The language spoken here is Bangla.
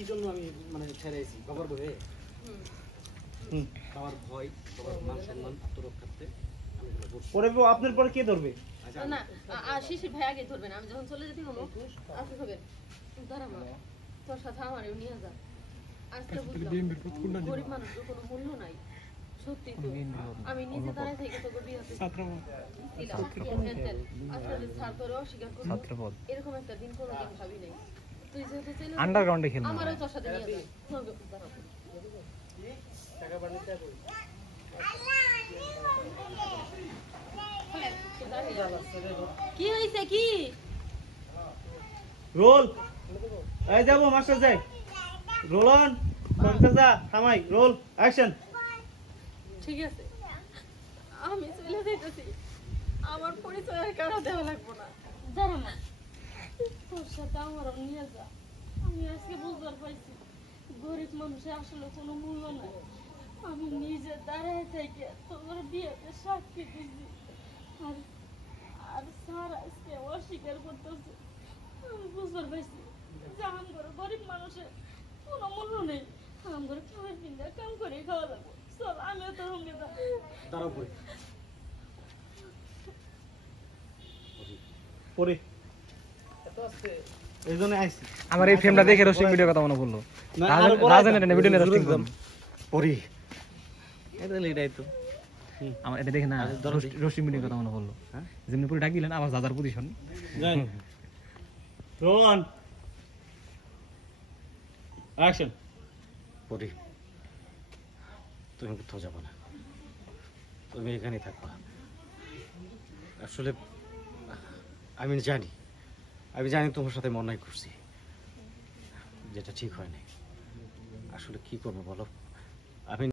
কি জন্য আমি মানে ছেড়ে এসেছি বাবার ভয়ে বাবার ভয় বাবার মান সম্মান আত্মরক্ষার্থে আমি এগুলো করছি। পরে আপনার পরে কে ধরবে? না শিশির ভাই আগে ধরবেন, আমি যখন চলে যেতে হলো আপনি হবেন দাঁড়া মা তোর সাথে আমারও নিয়ে যা। আজকে বুঝলাম গরিব মানুষের কোনো মূল্য নাই। সত্যি তো আমি নিজে দাঁড়ায় থেকে তো বিয়ে হতে আসলে ছাড় করে অস্বীকার করবো এরকম একটা দিন কোনোদিন ভাবি নাই। তুই যেহেতু চেনে আন্ডারগ্রাউন্ডে খেলবো, আমারও তোর সাথে নিয়ে যা। টাকা বানিয়ে কই কি হইছে কি রোল এই যাবো মাস্টার যাই রোল অন যা থামাই রোল অ্যাকশন। ঠিক আছে আমি চলে যাইতেছি, আমার পরিচয় আর কারো দেওয়া লাগবো না। দাঁড়া মা তোর সাথে আমারও নিয়ে যা। আমি আজকে বুঝবার পাইছি গরিব মানুষের আসলে কোনো মূল্য নাই। আমি নিজে দাঁড়ায় থেকে তোমার বিয়েতে সাক্ষী দিছি আর আর স্যার আজকে অস্বীকার করতেছে। আমি বুঝবার পাইছি যে আমার গরিব মানুষের কোনো মূল্য নেই। আমার খাওয়ার পিন্দা কাম করে খাওয়া লাগবে। চল আমিও তোর সঙ্গে যা। দাঁড়াও পরে পরে এই জন্য আইছি। আমার এই ফ্রেমটা দেখে রোস্টিং ভিডিও কথা মনে পড়লো। রাজন এটা ভিডিও নিয়ে রোস্টিং করব পরে এটা এটাই তো আমার এটা দেখে না রোস্টিং ভিডিও কথা মনে পড়লো। যেমনি পুরো ডাকিলেন আবার দাদার পজিশন যাই রোল অন অ্যাকশন। পরে তুমি কোথাও যাবো না, তুমি এখানেই থাকবা। আসলে আমি জানি তোমার সাথে অন্যায় করছি, যেটা ঠিক হয়নি। আসলে কি করবো বলো,